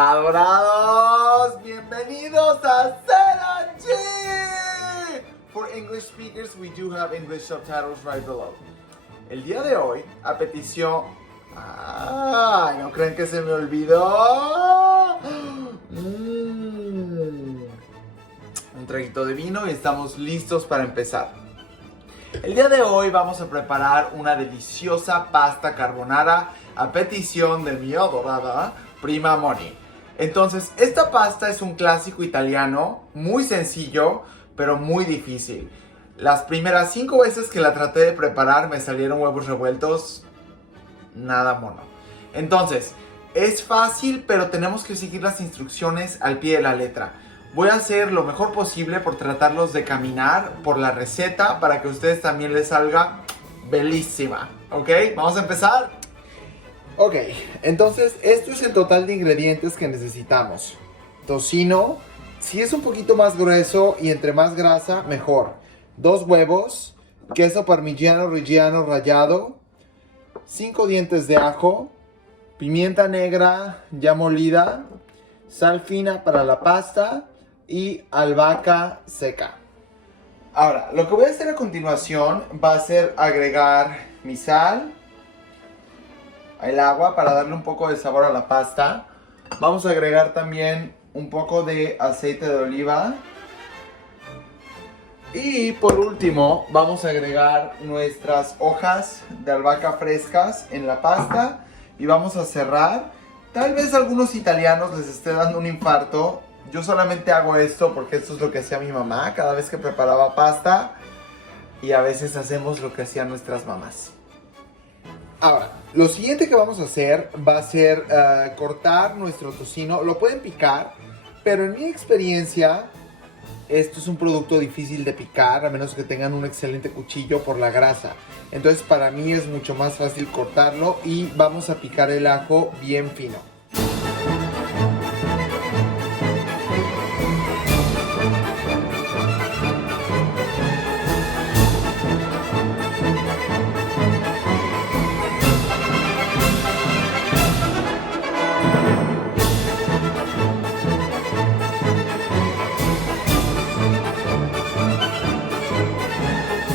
Adorados, bienvenidos a Selanchi. For English speakers, we do have English subtitles right below. El día de hoy, a petición... ¡Ay! ¿No creen que se me olvidó? Un traguito de vino y estamos listos para empezar. El día de hoy vamos a preparar una deliciosa pasta carbonara a petición de mi adorada prima Moni. Entonces, esta pasta es un clásico italiano, muy sencillo, pero muy difícil. Las primeras 5 veces que la traté de preparar me salieron huevos revueltos, nada mono. Entonces, es fácil, pero tenemos que seguir las instrucciones al pie de la letra. Voy a hacer lo mejor posible por tratarlos de caminar por la receta para que a ustedes también les salga bellísima. ¿Ok? ¿Vamos a empezar? Ok, entonces esto es el total de ingredientes que necesitamos. Tocino, si es un poquito más grueso y entre más grasa, mejor. 2 huevos, queso parmigiano reggiano rallado, 5 dientes de ajo, pimienta negra ya molida, sal fina para la pasta y albahaca seca. Ahora, lo que voy a hacer a continuación va a ser agregar mi sal, el agua para darle un poco de sabor a la pasta. Vamos a agregar también un poco de aceite de oliva. Y por último vamos a agregar nuestras hojas de albahaca frescas en la pasta. Y vamos a cerrar. Tal vez a algunos italianos les esté dando un infarto. Yo solamente hago esto porque esto es lo que hacía mi mamá cada vez que preparaba pasta. Y a veces hacemos lo que hacían nuestras mamás. Ahora, lo siguiente que vamos a hacer va a ser cortar nuestro tocino. Lo pueden picar, pero en mi experiencia, esto es un producto difícil de picar, a menos que tengan un excelente cuchillo por la grasa. Entonces, para mí es mucho más fácil cortarlo y vamos a picar el ajo bien fino.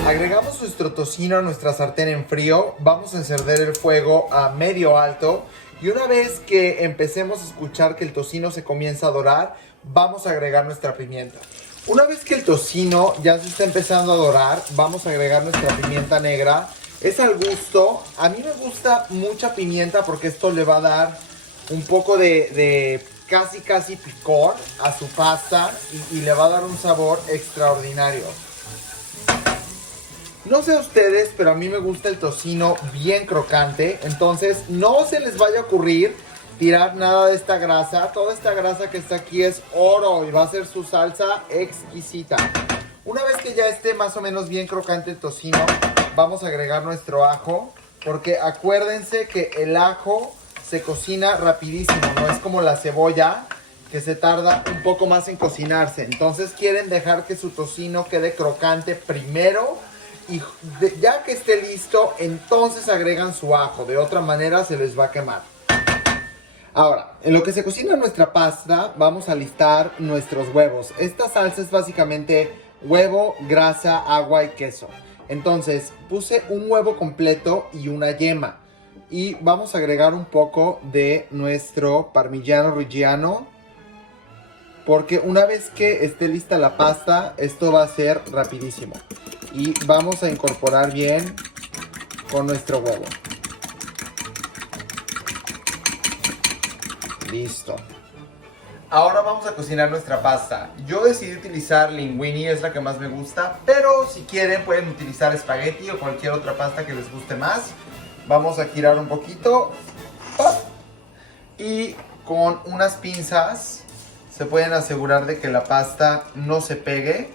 Agregamos nuestro tocino a nuestra sartén en frío, vamos a encender el fuego a medio alto y una vez que empecemos a escuchar que el tocino se comienza a dorar, vamos a agregar nuestra pimienta. Una vez que el tocino ya se está empezando a dorar, vamos a agregar nuestra pimienta negra. Es al gusto, a mí me gusta mucha pimienta porque esto le va a dar un poco de casi picor a su pasta y le va a dar un sabor extraordinario. No sé a ustedes, pero a mí me gusta el tocino bien crocante. Entonces no se les vaya a ocurrir tirar nada de esta grasa. Toda esta grasa que está aquí es oro y va a ser su salsa exquisita. Una vez que ya esté más o menos bien crocante el tocino, vamos a agregar nuestro ajo. Porque acuérdense que el ajo se cocina rapidísimo, no es como la cebolla que se tarda un poco más en cocinarse. Entonces quieren dejar que su tocino quede crocante primero. Y ya que esté listo, entonces agregan su ajo. De otra manera se les va a quemar. Ahora, en lo que se cocina nuestra pasta, vamos a alistar nuestros huevos. Esta salsa es básicamente huevo, grasa, agua y queso. Entonces, puse un huevo completo y una yema. Y vamos a agregar un poco de nuestro parmigiano reggiano. Porque una vez que esté lista la pasta, esto va a ser rapidísimo. Y vamos a incorporar bien con nuestro huevo. Listo. Ahora vamos a cocinar nuestra pasta. Yo decidí utilizar linguini, es la que más me gusta. Pero si quieren pueden utilizar espagueti o cualquier otra pasta que les guste más. Vamos a girar un poquito. ¡Pop! Y con unas pinzas se pueden asegurar de que la pasta no se pegue.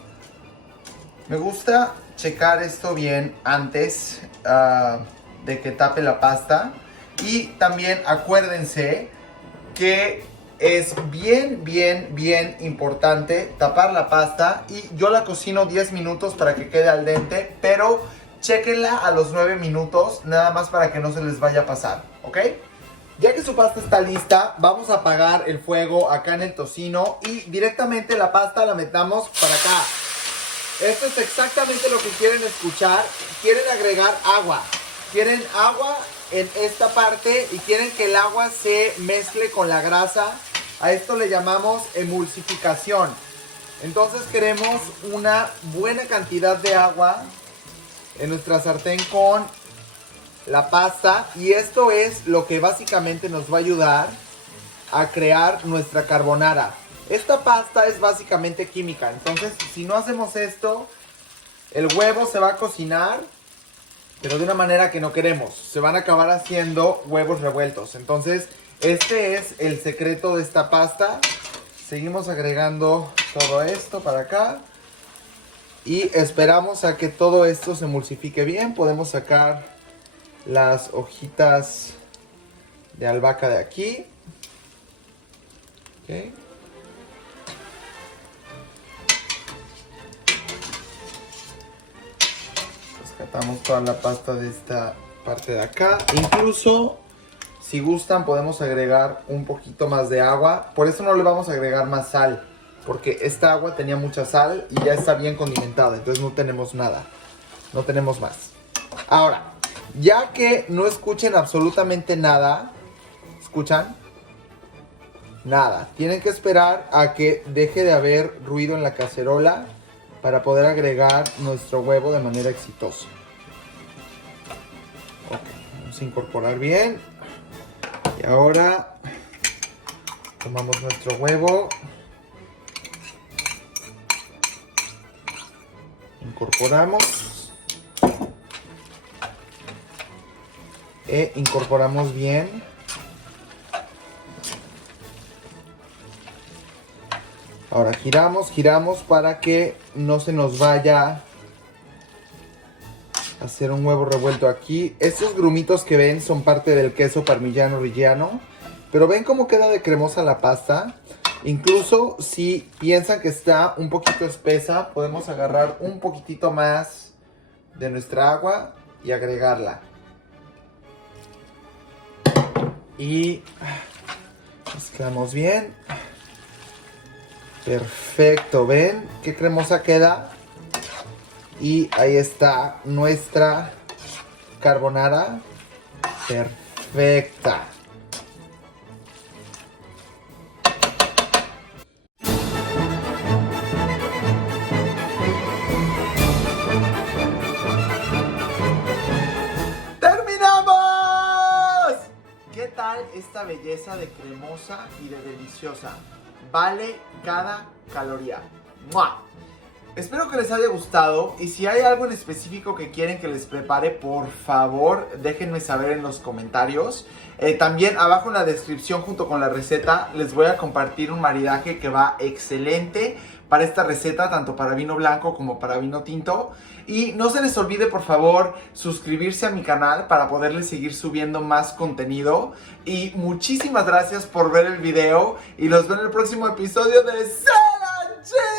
Me gusta checar esto bien antes de que tape la pasta. Y también acuérdense que es bien importante tapar la pasta. Y yo la cocino 10 minutos para que quede al dente. Pero chéquenla a los 9 minutos, nada más para que no se les vaya a pasar, ¿ok? Ya que su pasta está lista, vamos a apagar el fuego acá en el tocino y directamente la pasta la metamos para acá. Esto es exactamente lo que quieren escuchar. Quieren agregar agua. Quieren agua en esta parte y quieren que el agua se mezcle con la grasa. A esto le llamamos emulsificación. Entonces queremos una buena cantidad de agua en nuestra sartén con la pasta. Y esto es lo que básicamente nos va a ayudar a crear nuestra carbonara. Esta pasta es básicamente química. Entonces, si no hacemos esto, el huevo se va a cocinar, pero de una manera que no queremos. Se van a acabar haciendo huevos revueltos. Entonces, este es el secreto de esta pasta. Seguimos agregando todo esto para acá. Y esperamos a que todo esto se emulsifique bien. Podemos sacar las hojitas de albahaca de aquí. Ok. Rescatamos toda la pasta de esta parte de acá. Incluso, si gustan, podemos agregar un poquito más de agua. Por eso no le vamos a agregar más sal, porque esta agua tenía mucha sal y ya está bien condimentada. Entonces no tenemos nada, no tenemos más. Ahora, ya que no escuchen absolutamente nada, ¿escuchan? Nada. Tienen que esperar a que deje de haber ruido en la cacerola para poder agregar nuestro huevo de manera exitosa. Ok, vamos a incorporar bien. Y ahora tomamos nuestro huevo. Incorporamos. E incorporamos bien. Ahora giramos para que no se nos vaya a hacer un huevo revuelto aquí. Estos grumitos que ven son parte del queso parmigiano reggiano. Pero ven cómo queda de cremosa la pasta. Incluso si piensan que está un poquito espesa, podemos agarrar un poquitito más de nuestra agua y agregarla. Y mezclamos bien. Perfecto, ¿ven qué cremosa queda? Y ahí está nuestra carbonara perfecta. ¡Terminamos! ¿Qué tal esta belleza de cremosa y de deliciosa? Vale cada caloría. ¡Mua! Espero que les haya gustado y si hay algo en específico que quieren que les prepare, por favor déjenme saber en los comentarios. También abajo en la descripción junto con la receta les voy a compartir un maridaje que va excelente para esta receta, tanto para vino blanco como para vino tinto. Y no se les olvide por favor suscribirse a mi canal para poderles seguir subiendo más contenido. Y muchísimas gracias por ver el video y los veo en el próximo episodio de Celanchi.